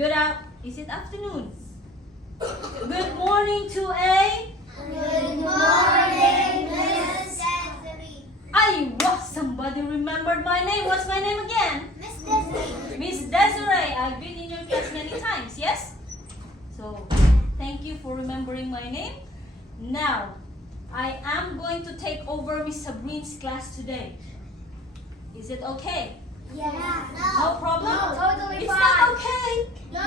Is it afternoon? Good morning to a... Good morning, Miss Desiree. Somebody remembered my name. What's my name again? Miss Desiree. Miss Desiree. I've been in your class many times, yes? So, thank you for remembering my name. Now, I am going to take over Miss Sabrine's class today. Is it okay? Yeah. No problem? No, totally It's fine. not okay. No.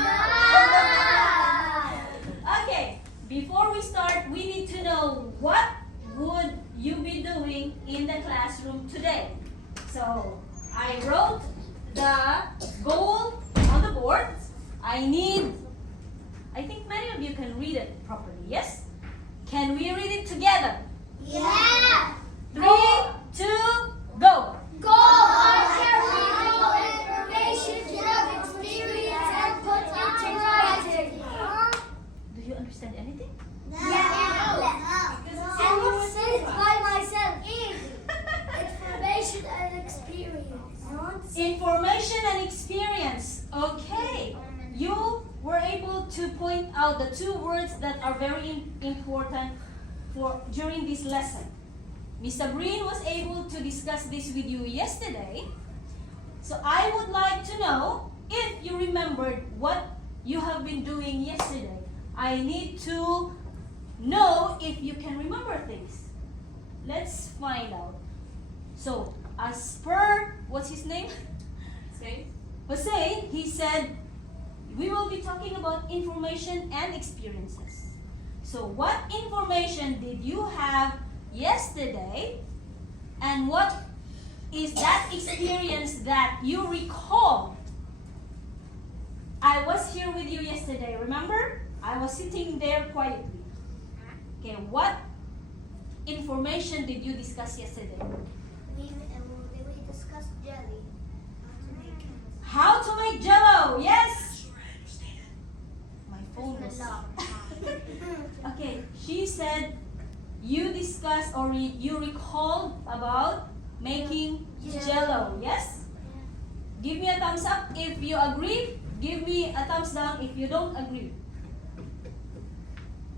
Okay, before we start, we need to know what would you be doing in the classroom today. So, I wrote the goal on the board. I think many of you can read it properly, yes? Can we read it together? Yeah. 3, 2, go! Go on sharing information, share experience, and put into writing. Do you understand anything? Yeah. I will say it by myself. Information and experience. Information and experience. Okay. You were able to point out the two words that are very important during this lesson. Miss Sabrine was able to discuss this with you yesterday. So I would like to know if you remembered what you have been doing yesterday. I need to know if you can remember things. Let's find out. So, as per, what's his name? Jose, he said, we will be talking about information and experiences. So, what information did you have yesterday, and what is that experience that you recall? I was here with you yesterday, remember? I was sitting there quietly. Okay, what information did you discuss yesterday? We discussed jelly. How to make jello, yes? My phone was... Okay, she said you discussed or you recalled about making jello, yes? Give me a thumbs up if you agree. Give me a thumbs down if you don't agree.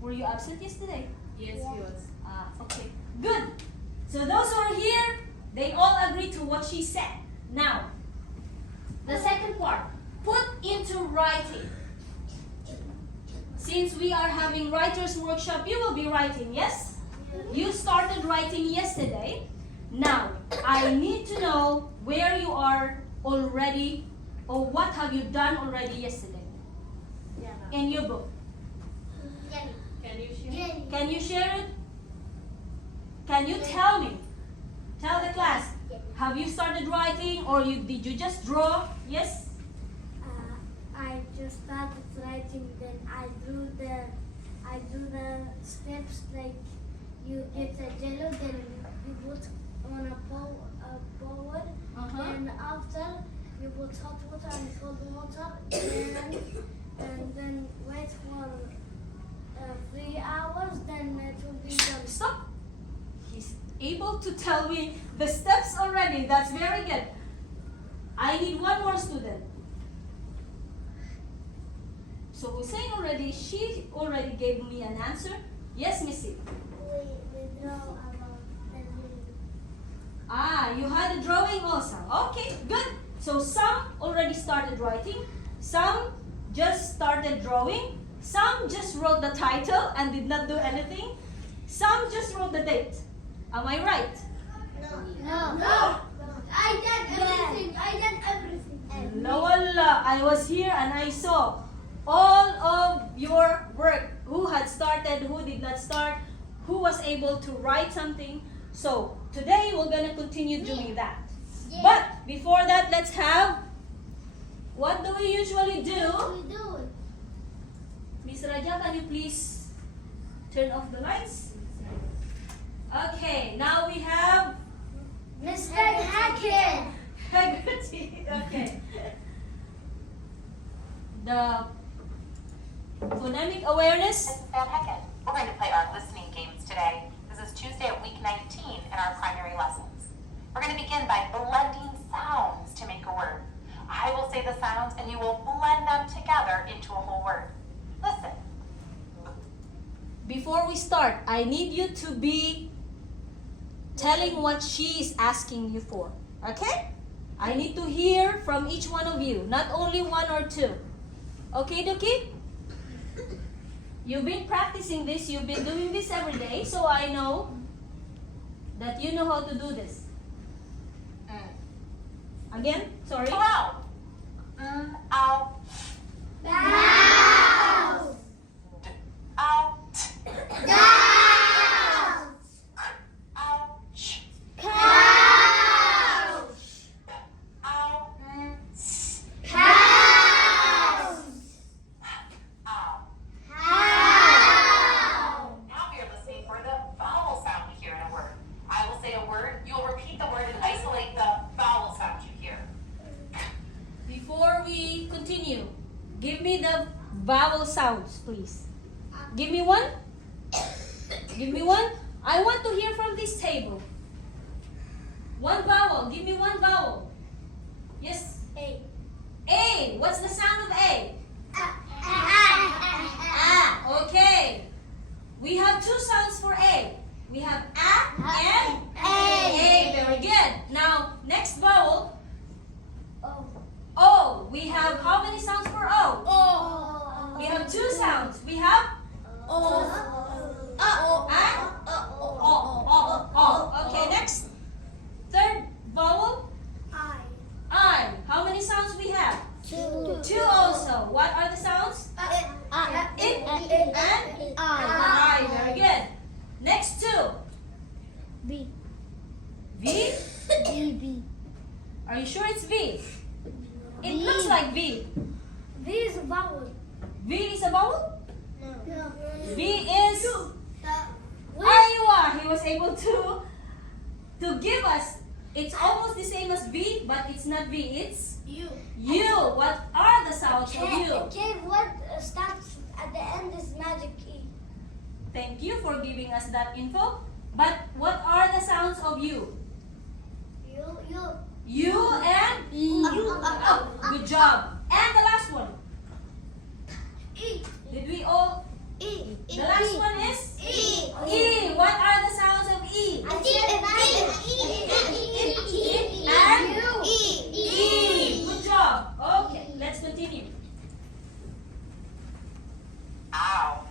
Were you absent yesterday? Yes, he was. Okay, good. So those who are here, they all agree to what she said. Now, the second part, put into writing. Since we are having writer's workshop, you will be writing, yes? You started writing yesterday. Now, I need to know where you are already or what have you done already yesterday in your book. Can you share? Can you share it? Can you tell me? Tell the class. Have you started writing or did you just draw? Yes? I just started writing, then I do the steps like you get a jello, then you put on a bowl, and after you put hot water and cold water, and then wait for 3 hours, then it will be done. Stop. He's able to tell me the steps already. That's very good. I need one more student. So Hussein already, she already gave me an answer. Yes, Missy? We draw about the You had a drawing also. Okay, good. So some already started writing. Some just started drawing. Some just wrote the title and did not do anything. Some just wrote the date. Am I right? No. I did everything. I did everything. No, Allah. I was here and I saw all of your work. Who had started, who did not start, who was able to write something. So today we're going to continue doing that. Yeah. But before that, let's have, what do we usually do? We do it. Miss Raja, can you please turn off the lights? Okay, now we have Mr. Hackett. Haggerty. Okay. The phonemic awareness. This is Van Hecken. We're going to play our listening games today. This is Tuesday of week 19 in our primary lessons. We're going to begin by blending sounds to make a word. I will say the sounds and you will blend them together into a whole word. Listen. Before we start, I need you to be telling what she is asking you for. Okay? I need to hear from each one of you, not only one or two. Okay, Duki? You've been practicing this, you've been doing this every day, so I know that you know how to do this. Again, sorry. Cloud. Out. Mouse. Out. Mouse. Ouch. Couch. Ounce. House. Ow. House. Now we are listening for the vowel sound you hear in a word. I will say a word, you will repeat the word and isolate the vowel sound you hear. Before we continue, give me the vowel sounds, please. Give me one. Give me one. I want to hear from this table. One vowel. Give me one vowel. Yes. A. A. What's the sound of A? Ah. Ah. Okay. We have two sounds for A. We have A and A. Very good. Now, next vowel. O. We have how many sounds for O? We have two sounds. We have and O. Okay, next. Third vowel. I. How many sounds we have? Two also. What are the sounds? It and I. Very good. Next two. B. V. B. Are you sure it's V? It looks like V. V is a vowel. V is a vowel? No. V is Aywa. He was able to give us. It's almost the same as V, but it's not V. It's U. U. What are the sounds of U? Okay, what starts at the end is magic E. Thank you for giving us that info. But what are the sounds of U? U. U and good job. And the last one. E. Did we all? E. The last one is E. E. What are the sounds of E? E. Good job. Okay, let's continue. Ow.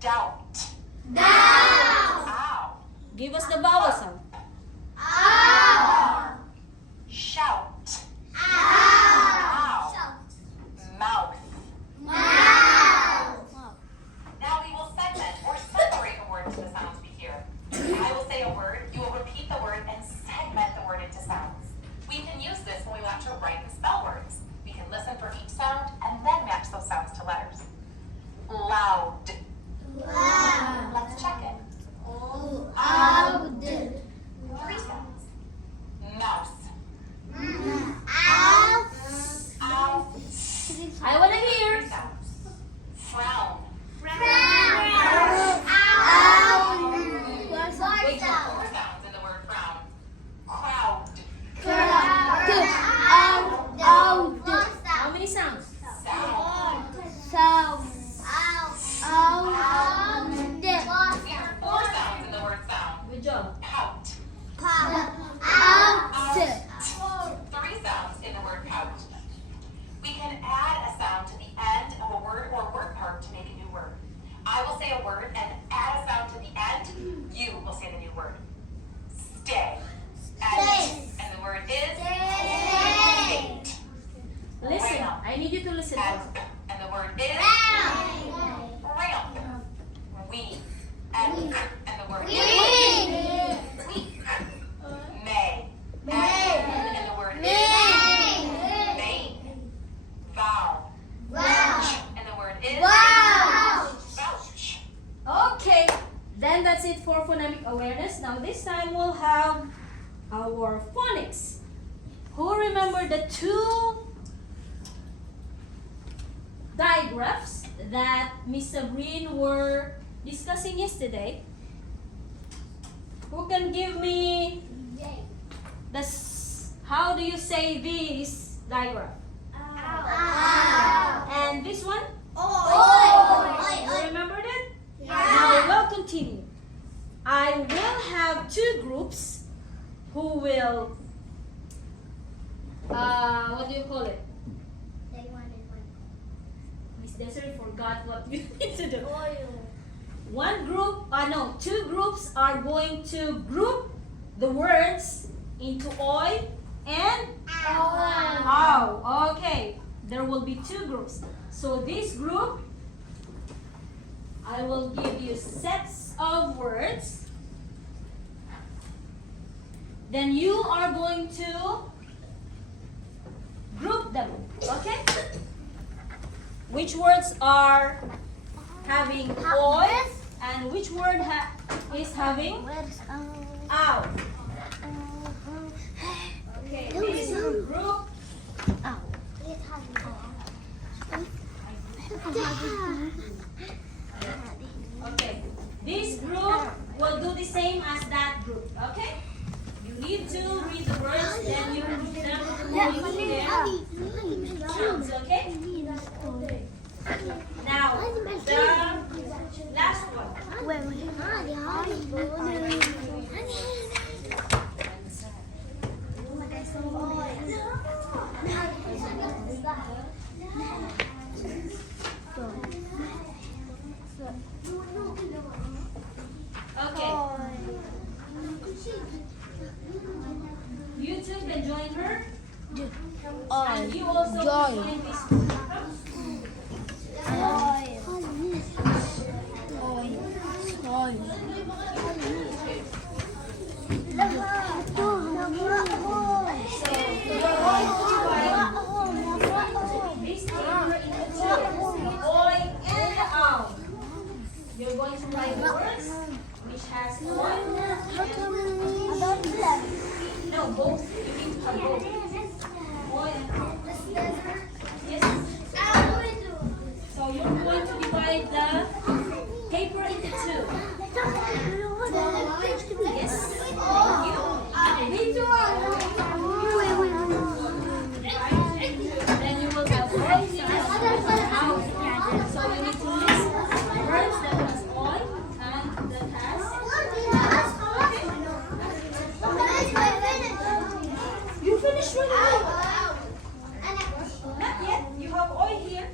Doubt. Ow. Give us the vowel sound. Shout. Ow. Mouth. Now we will segment or separate a word into the sounds we hear. I will say a word, you will repeat the word and segment the word into sounds. We can use this when we want to write and spell words. We can listen for each sound and then match those sounds to letters. Loud. Let's check it. 3 sounds. Mouse. Ow. I want to hear. 3 sounds. Frown. 4 sounds in the word frown. Crowd. How many sounds? Sound. 4 sounds in the word sound. Good job. Pout. 3 sounds in the word pout. We can add a sound to the end of a word or word part to make a new word. I will say a word and add a sound to the end. You will say the new word. Stay. And the word is date. Listen. I need you to listen. And the word is ramp. We. And the word is week. May. And the word is May. Vow. And the word is vouch. Okay. Then that's it for phonemic awareness. Now this time we'll have our phonics. Who remember the 2 digraphs that Miss Sabrine were discussing yesterday? Who can give me How do you say this diagram? And this one? You remembered it? Now we'll continue. I will have two groups who will, what do you call it? Miss Desiree forgot what you need to do. Two groups are going to group the words into oil and ow. Okay, there will be two groups. So this group, I will give you sets of words. Then you are going to group them, okay? Which words are having oil and which word is having ow? Okay, this group. Okay, this group will do the same as that group, okay? You need to read the words, then you group them according to their sounds, okay? Now, the last one. Okay. You two can join her. And you also join this group. You're going to write words which has oil. No, both. You need to have both. Oil and oil. Yes. So you're going to divide the paper into two. Yes. Thank you. Then you will have oil and out. So you need to list words that has oil and that has. You finished running? Not yet. You have oil here.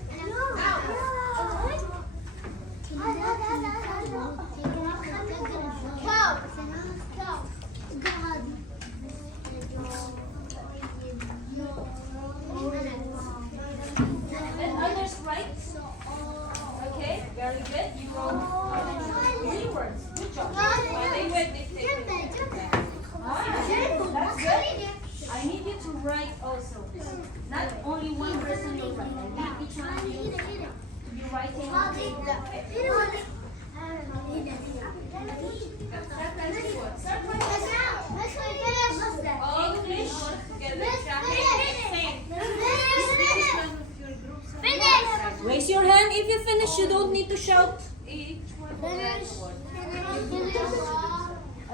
Let others write. Okay, very good. You wrote 3 words. Good job. They were dictated. That's good. I need you to write also. Not only one person will write. I need each one of you to be writing. Raise your hand if you finish. You don't need to shout. I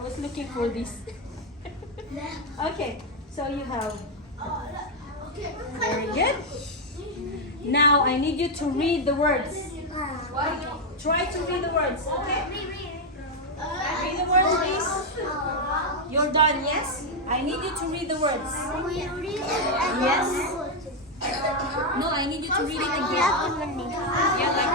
was looking for this. Okay, so you have. Very good. Now I need you to read the words. Try to read the words. Okay. Read the words, please. You're done, yes? I need you to read the words. Yes? No, I need you to read it again. Yeah, like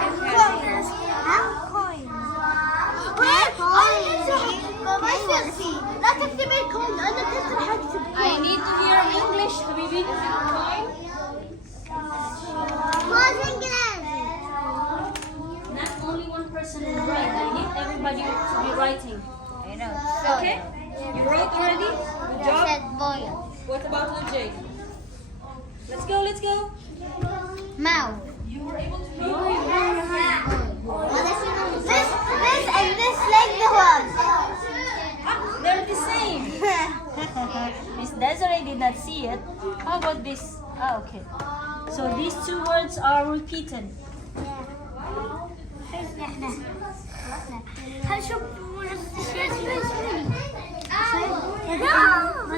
I need to hear English, Habibi. Not only one person will write. I need everybody to be writing. Okay? You wrote already? Good job. What about you, Jake? Let's go, let's go. Mouth. You were able to read. This and this like the one. They're the same. Miss Desiree did not see it. How about this? Ah, okay. So these 2 words are repeated. هشوف Why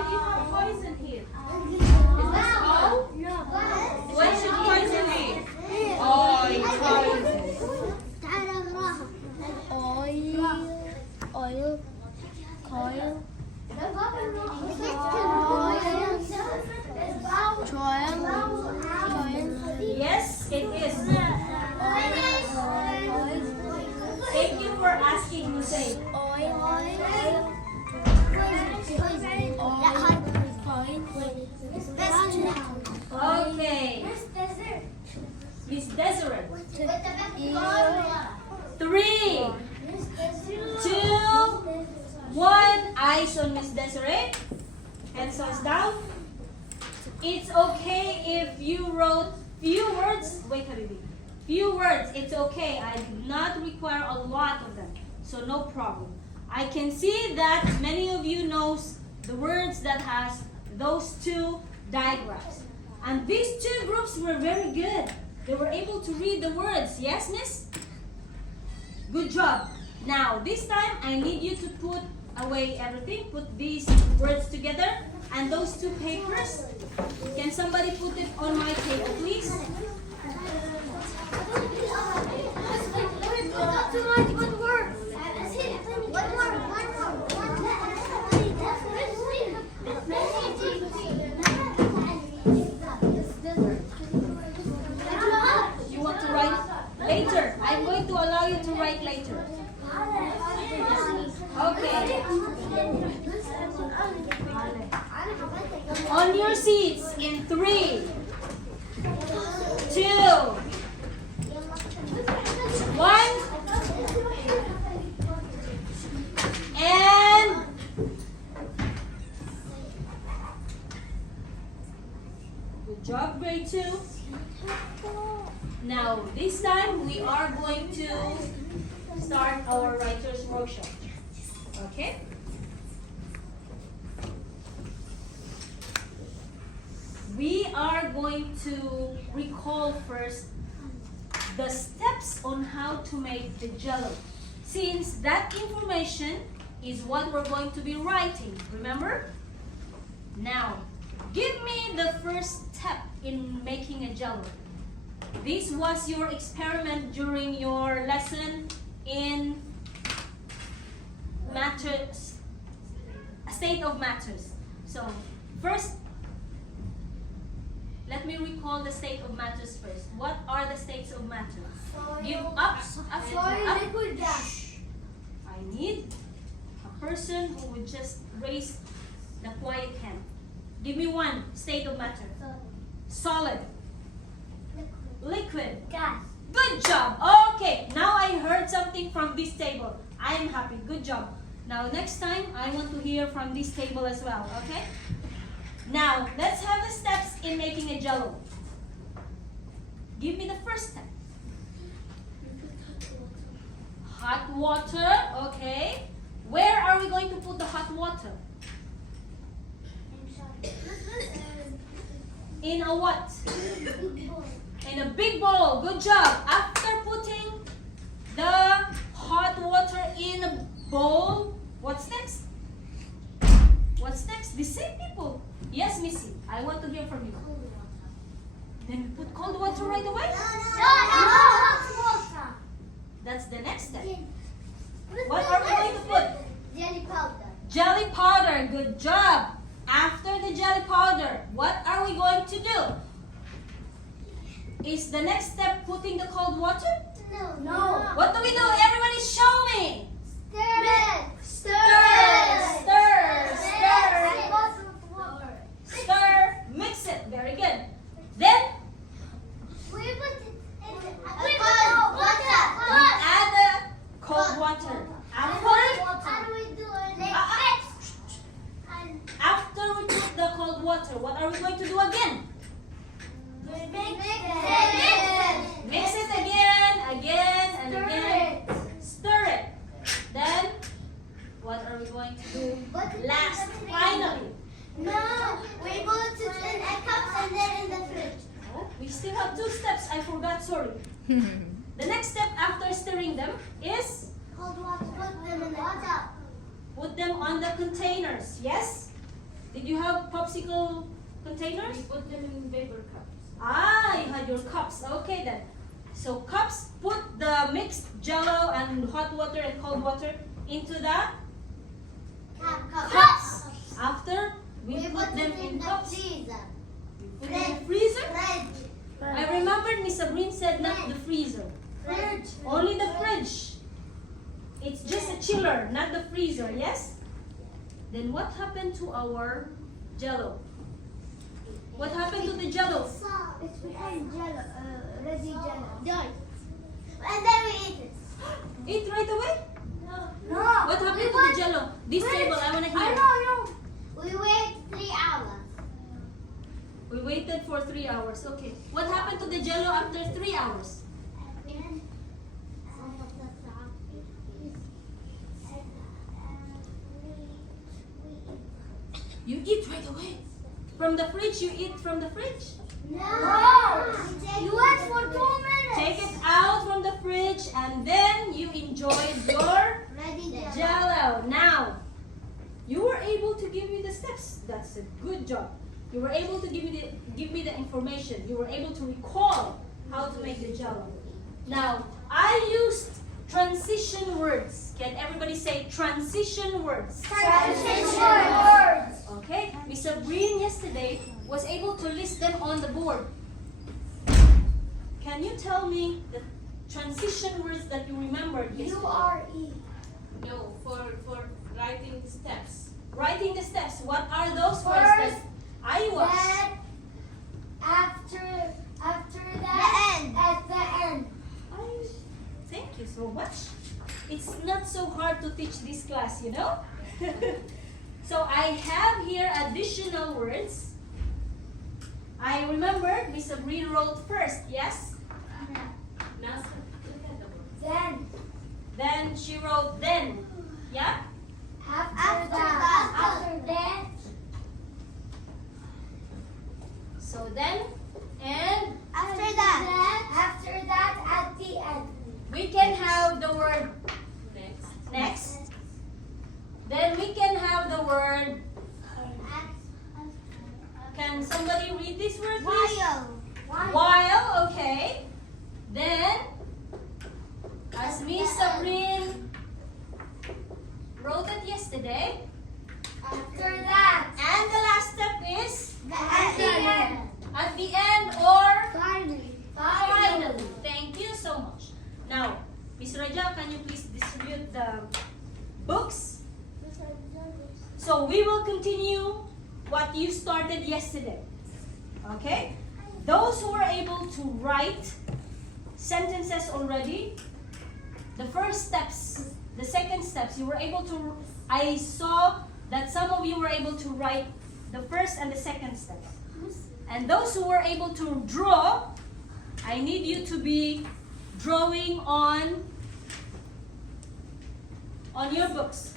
do you have poison here? Is this cow? What should poison be? Oil. Yes, it is. Thank you for asking, Hussein. Okay. Miss Desiree. 3, 2, 1. Eyes on Miss Desiree. Pencils down. It's okay if you wrote few words. Wait, Habibi. Few words. It's okay. I did not require a lot of them. So no problem. I can see that many of you knows the words that has those two diagrams. And these two groups were very good. They were able to read the words. Yes, miss? Good job. Now, this time, I need you to put away everything. Put these words together. And those two papers, can somebody put it on my table, please? You want to write later? I'm going to allow you to write later. Okay. On your seats in 3, 2, 1, and good job, grade 2. Now, this time we are going to start our writer's workshop. Okay? We are going to recall first the steps on how to make the jello, since that information is what we're going to be writing, remember? Now, give me the first step in making a jello. This was your experiment during your lesson in matters, state of matters. So, first, let me recall the state of matters first. What are the states of matter? Give up. Liquid gas. I need a person who would just raise the quiet hand. Give me one state of matter. Solid. Liquid. Gas. Good job. Okay, now I heard something from this table. I am happy. Good job. Now next time, I want to hear from this table as well, okay? Now, let's have the steps in making a jello. Give me the first step. Hot water, okay. Where are we going to put the hot water? In a what? In a big bowl. Good job. After putting the hot water in a bowl, what's next? What's next? The same people. Yes, Missy. I want to hear from you. Then we put cold water right away? No. That's the next step. What are we going to put? Jelly powder. Jelly powder. Good job. After the jelly powder, what are we going to do? Is the next step putting the cold water? No. What do we do? Everybody show me. Stir it. Stir. Mix it. Very good. Then We put it in the we add the cold water. And we do it After we put the cold water, what are we going to do again? Mix it again, and again. Stir it. Then, what are we going to do last? Finally. No, we put it in a cup and then in the fridge. Oh, we still have 2 steps. I forgot, sorry. The next step after stirring them is Cold water. Put them in the water. Put them on the containers. Yes? Did you have popsicle containers? We put them in paper cups. Ah, you had your cups. Okay then. So cups, put the mixed jello and hot water and cold water into the cups. After we put them in cups. freezer. Put them in the freezer. Fridge. I remembered Miss Sabrine said not the freezer. Fridge. Only the fridge. It's just a chiller, not the freezer, yes? Then what happened to our jello? What happened to the jello? It's become jello, ready jello. Done. And then we eat it. Eat right away? No. What happened to the jello? This table, I want to hear. No. We wait 3 hours. We waited for 3 hours. Okay. What happened to the jello after 3 hours? You eat right away. From the fridge, you eat from the fridge. No. You wait for 2 minutes. Take it out from the fridge and then you enjoy your Ready jello. Now, you were able to give me the steps. That's a good job. You were able to give me the information. You were able to recall how to make the jello. Now, I used transition words. Can everybody say transition words? Transition words. Okay, Miss Sabrine yesterday was able to list them on the board. Can you tell me the transition words that you remembered yesterday? U-R-E. No, for writing steps. Writing the steps. What are those words First, that I was? Then, after that, The end. at the end. Thank you so much. It's not so hard to teach this class, you know? So I have here additional words. I remember Miss Sabrine wrote first, yes? Now, look at the word. Then, Then she wrote then, yeah? after that, So then, and after that, at the end. we can have the word Next. next. Then we can have the word, can somebody read this word please? While, okay. Then, as Miss Sabrine wrote it yesterday, After that, and the last step is at the end. at the end or Finally. finally. Thank you so much. Now, Miss Raja, can you please distribute the books? So we will continue what you started yesterday. Okay? Those who were able to write sentences already, the first steps, the second steps, you were able to, I saw that some of you were able to write the first and the second steps. And those who were able to draw, I need you to be drawing on your books.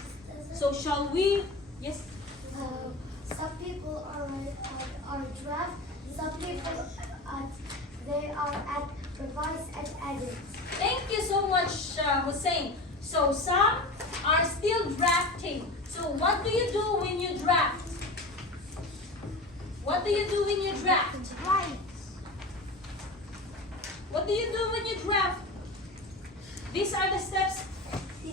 So shall we, yes? Some people are draft. Some people they are at revise and edit. Thank you so much, Hussein. So some are still drafting. So what do you do when you draft? What do you do when you draft? Right. What do you do when you draft? These are the steps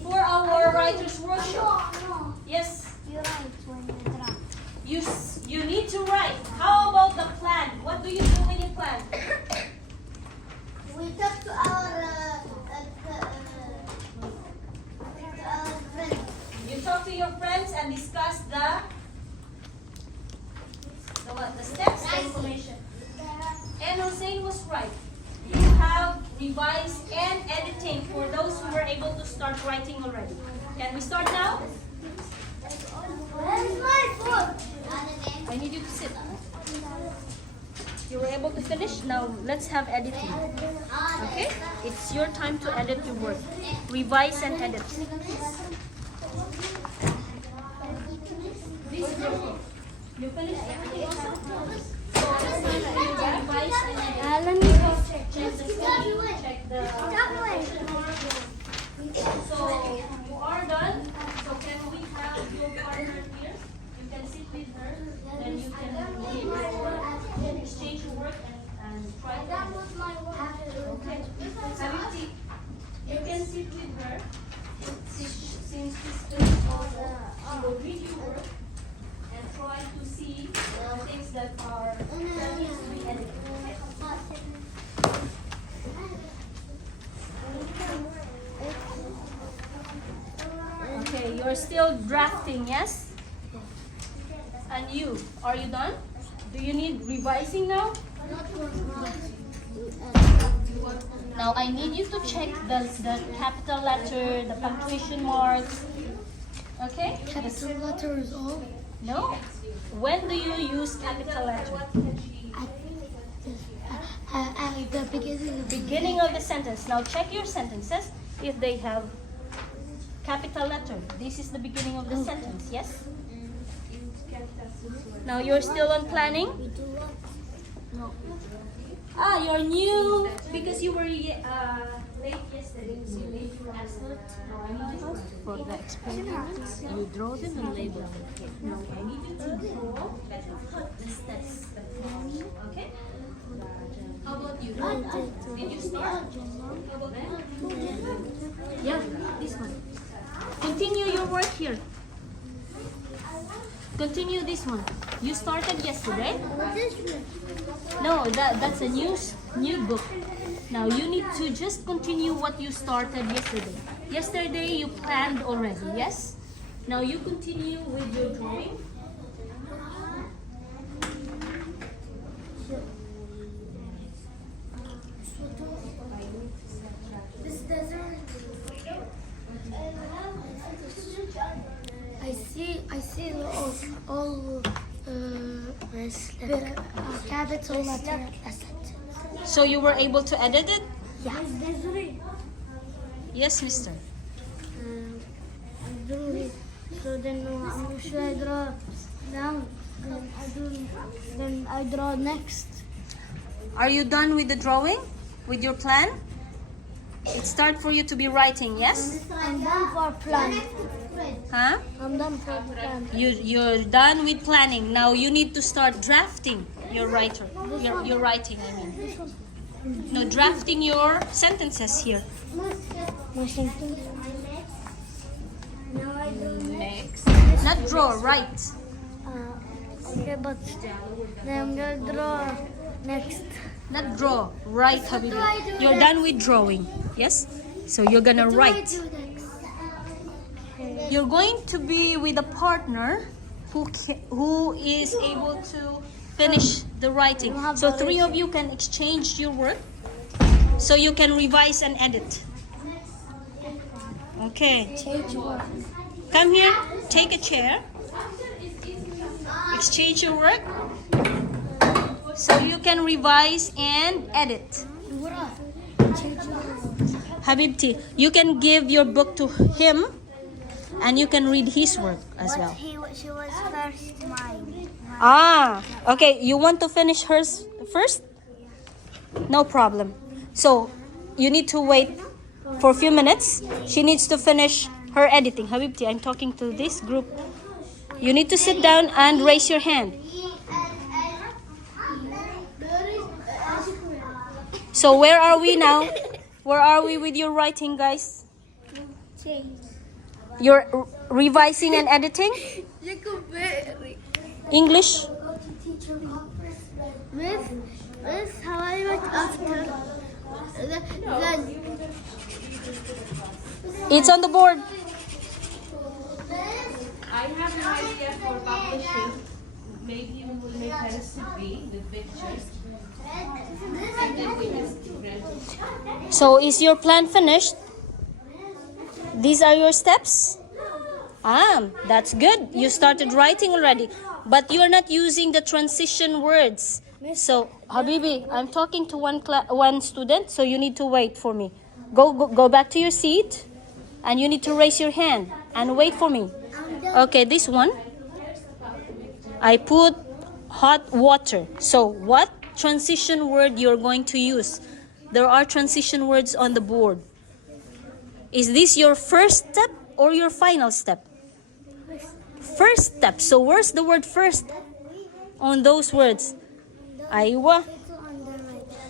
for our writer's workshop. No. Yes, You write when you draft. you need to write. How about the plan? What do you do when you plan? We talk to our friends. You talk to your friends and discuss the what? The steps, the information. And Hussein was right. You have revised and editing for those who were able to start writing already. Can we start now? Where's my food? I need you to sit. You were able to finish? Now let's have editing. Okay? It's your time to edit your work. Revise and edit. You finished everything also? So it's time to revise and edit. Let me go check. Check the schedule, check the... So with her, then you can give your exchange your work and try to. Okay. Habibti, you can sit with her since she's finished all she will read your work and try to see things that need to be edited. Okay, you're still drafting, yes? And you, are you done? Do you need revising now? Now I need you to check the capital letter, the punctuation marks. Okay? Capital letters all. No. When do you use capital letter? At the beginning. Beginning of the sentence. Now check your sentences if they have capital letter. This is the beginning of the sentence, yes? Now you're still on planning? No. Ah, you're new because you were late yesterday. So you late for excellent. Now I need you For the experiments, you draw them and label them. No, I need you to draw the steps that follow. Okay? How about you? Did you start? How about that? Yeah, this one. Continue your work here. Continue this one. You started yesterday? No, that's a new book. Now you need to just continue what you started yesterday. Yesterday you planned already, yes? Now you continue with your drawing. I see all capital letter. So you were able to edit it? Yeah. Yes, mister. So then should I draw down? Then I draw next. Are you done with the drawing? With your plan? It's start for you to be writing, yes? I'm done for plan. Huh? I'm done for plan. You're done with planning. Now you need to start drafting your your writing, I mean. No, drafting your sentences here. Washington. Now I do Next. Not draw, write. Okay, but then I'm gonna draw next. Not draw, write, Habibi. You're done with drawing, yes? So you're gonna write. You're going to be with a partner who is able to finish the writing. So three of you can exchange your work so you can revise and edit. Okay. Come here, take a chair. Exchange your work so you can revise and edit. Habibti, you can give your book to him and you can read his work as well. She was first mine. Ah, okay. You want to finish hers first? No problem. So, you need to wait for a few minutes. She needs to finish her editing. Habibti, I'm talking to this group. You need to sit down and raise your hand. So, where are we now? Where are we with your writing, guys? You're revising and editing? English? With how I write after. Then It's on the board. I have an idea for publishing. Maybe we will make a recipe with pictures. And then we have to grant. So is your plan finished? These are your steps? That's good. You started writing already. But you're not using the transition words. So, Habibi, I'm talking to one student, so you need to wait for me. Go back to your seat, and you need to raise your hand and wait for me. Okay, this one. I put hot water. So, what transition word you're going to use? There are transition words on the board. Is this your first step or your final step? First step. So where's the word first on those words? Aywa.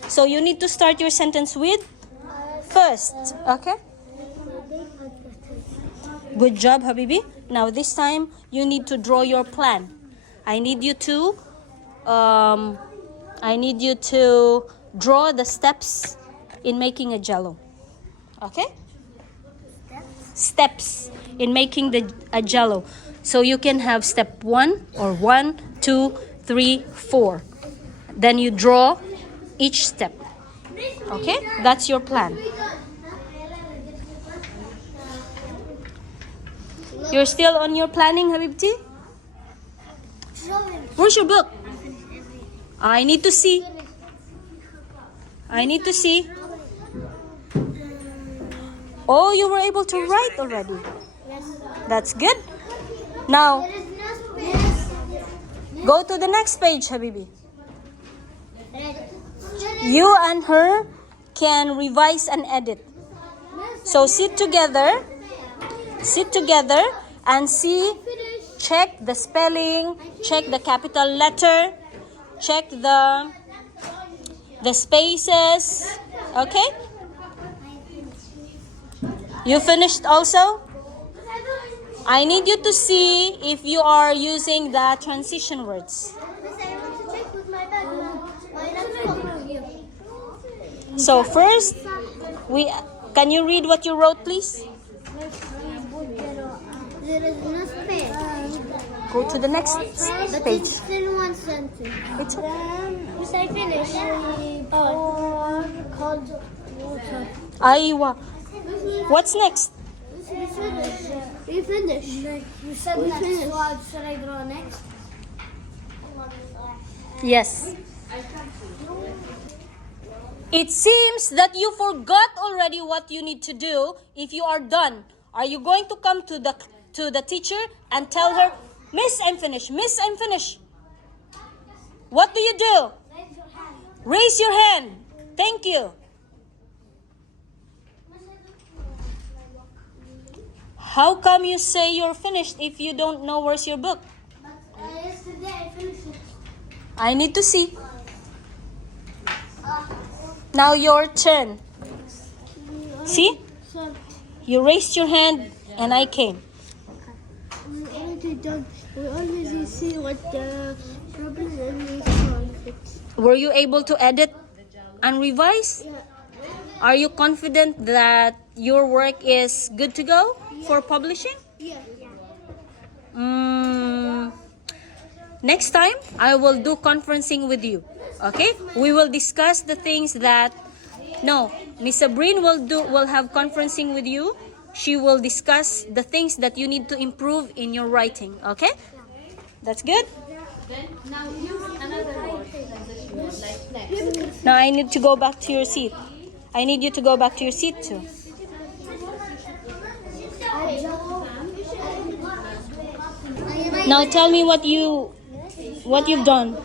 So you need to start your sentence with first. Okay? Good job, Habibi. Now this time you need to draw your plan. I need you to draw the steps in making a jello. Okay? Steps in making a jello. So you can have step 1 or 1, 2, 3, 4. Then you draw each step. Okay? That's your plan. You're still on your planning, Habibti? Where's your book? I need to see. I need to see. Oh, you were able to write already. That's good. Now, go to the next page, Habibi. You and her can revise and edit. So sit together and see, check the spelling, check the capital letter, check the spaces. Okay? You finished also? I need you to see if you are using the transition words. So first, can you read what you wrote, please? There is no space. Go to the next But page. it's still one sentence. It's okay. Once I finish, cold water. Aywa. What's next? We finished. You said we finished. Should I draw next? Yes. It seems that you forgot already what you need to do. If you are done, are you going to come to the teacher and tell her, Miss, I'm finished. Miss, I'm finished. What do you do? Raise your hand. Thank you. How come you say you're finished if you don't know where's your book? Yesterday I finished it. I need to see. Now your turn. See? You raised your hand and I came. We always see what the problem and we solve it. Were you able to edit and revise? Yeah. Are you confident that your work is good to go for publishing? Yeah. Next time, I will do conferencing with you. Okay? We will discuss the things that... No, Miss Sabrine will have conferencing with you. She will discuss the things that you need to improve in your writing. Okay? That's good? Then now use another word, transition word, like next. Now I need to go back to your seat. I need you to go back to your seat too. Now tell me what you've done.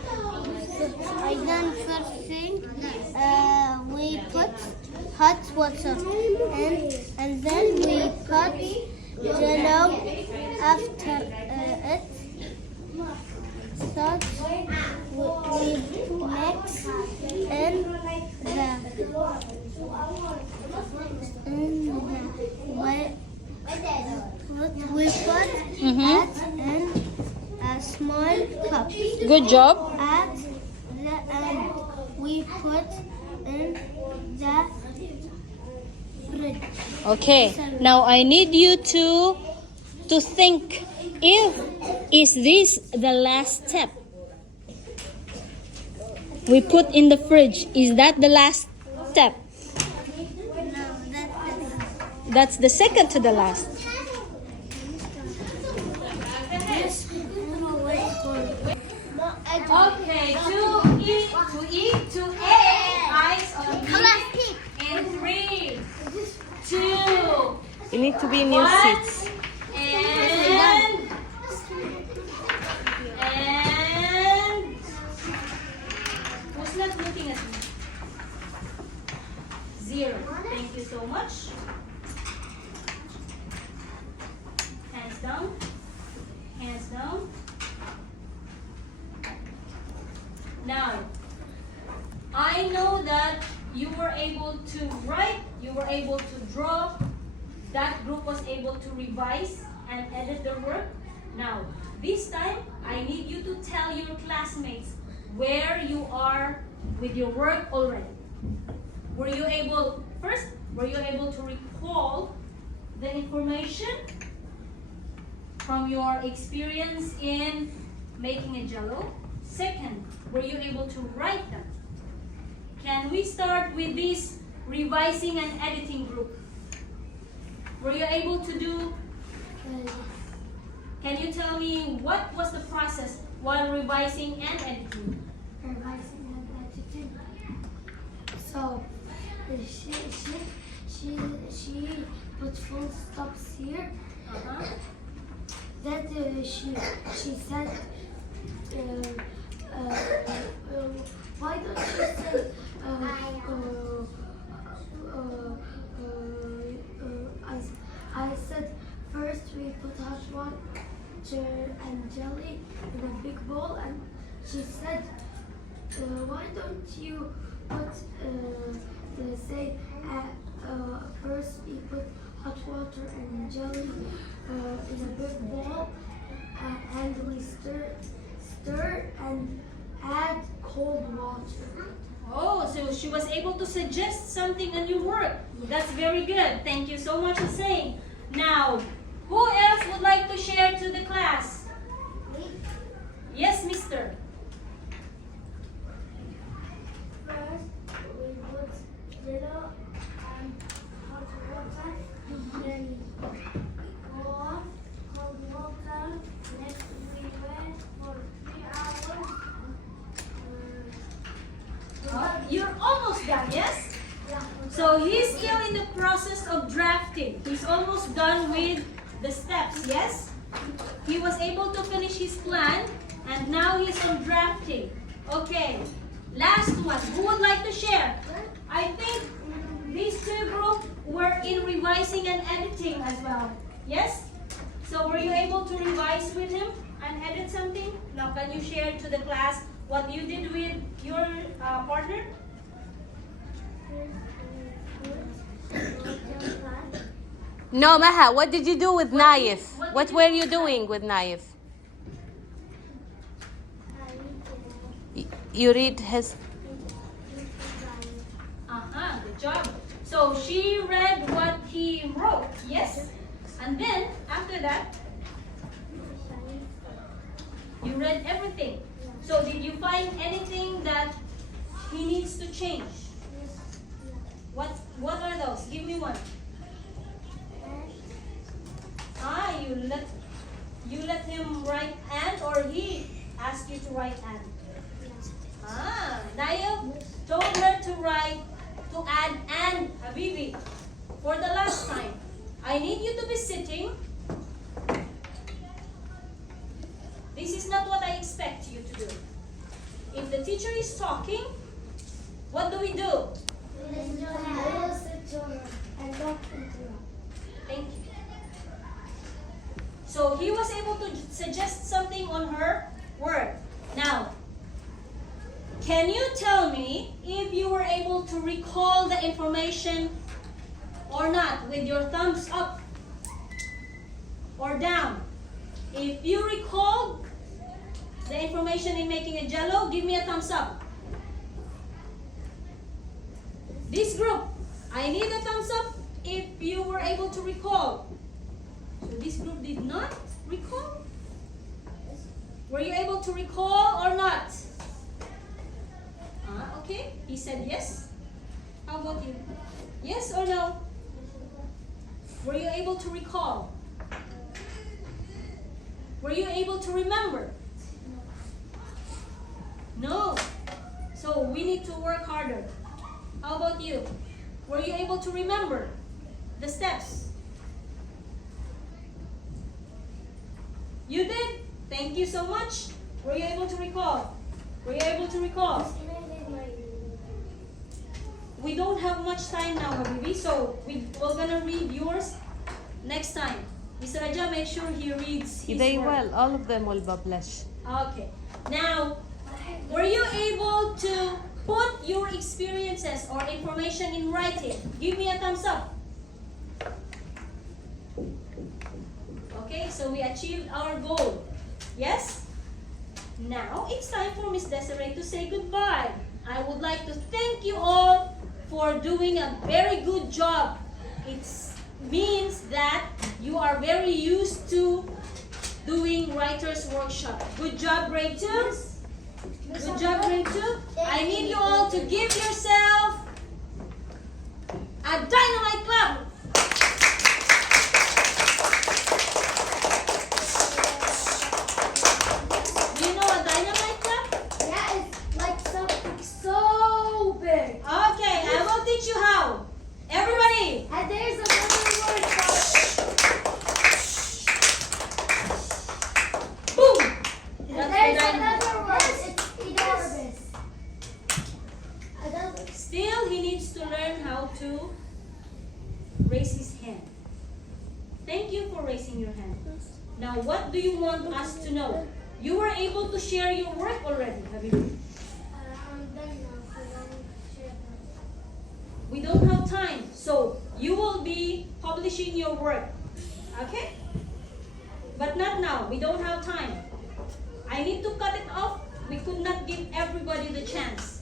I done first thing. We put hot water and then we put jello after it. Start we mix in we put it in a small cup. Good job. At the end, we put in the fridge. Okay. Now I need you to think, is this the last step? We put in the fridge. Is that the last step? No, That's the second to the last. Okay, to eyes on me. In 3, 2, You need to be in your seats. and who's not looking at me? 0. Thank you so much. Hands down. Hands Now, I know that you were able to write, you were able to draw, that group was able to revise and edit their work. Now, this time, I need you to tell your classmates where you are with your work already. Were you able to recall the information from your experience in making a jello? Second, were you able to write them? Can we start with this revising and editing group? Were you able to do? Can you tell me what was the process while revising and editing? Revising and editing. So she put full stops here. That she said, why don't you say I said first we put hot water and jelly in a big bowl, and she said, why don't you put say first we put hot water and jelly in a big bowl, and we stir and add cold water. Oh, so she was able to suggest something on your work. That's very good. Thank you so much for saying. Now, who else would like to share to the class? Yes, mister. First, we put jello and hot water, then cold water. Next, we wait for 3 hours. You're almost done, yes? So he's still in the process of drafting. He's almost done with the steps, yes? He was able to finish his plan, and now he's on drafting. Okay, last one. Who would like to share? I think these two groups were in revising and editing as well. Yes? So were you able to revise with him and edit something? Now can you share to the class what you did with your partner? No, Maha, what did you do with Naif? What were you doing with Naif? You read his... Good job. So she read what he wrote, yes? And then, after that, you read everything. So did you find anything that he needs to change? What are those? Give me one. You let him write and, or he asked you to write and? Nayo told her to add and, Habibi. For the last time, I need you to be sitting. This is not what I expect you to do. If the teacher is talking, what do we do? Thank you. So he was able to suggest something on her word. Now, can you tell me if you were able to recall the information or not with your thumbs up or down? If you recall the information in making a jello, give me a thumbs up. This group, I need a thumbs up if you were able to recall. So this group did not recall? Were you able to recall or not? Okay, he said yes. How about you? Yes or no? Were you able to recall? Were you able to remember? No. So we need to work harder. How about you? Were you able to remember the steps? You did? Thank you so much. Were you able to recall? Were you able to recall? We don't have much time now, Habibi, so we're gonna read yours next time. Mr. Raja, make sure he reads his They work. will. All of them will publish. Okay. Now, were you able put your experiences or information in writing. Give me a thumbs up. Okay, so we achieved our goal. Yes? Now, it's time for Miss Desiree to say goodbye. I would like to thank you all for doing a very good job. It means that you are very used to doing writer's workshop. Good job, grade 2. Good job, grade 2. I need you all to give yourself a dynamite clap. Do you know a dynamite clap? Yeah, it's like something so big. Okay, I will teach you how. Everybody, And there's another word for boom. it. That's And there's the dynamite. another word. It's enormous. Still, he needs to learn how to raise his hand. Thank you for raising your hand. Now, what do you want us to know? You were able to share your work already, Habibi. I'm done now. So I'm sure. We don't have time, so you will be publishing your work. Okay? But not now. We don't have time. I need to cut it off. We could not give everybody the chance.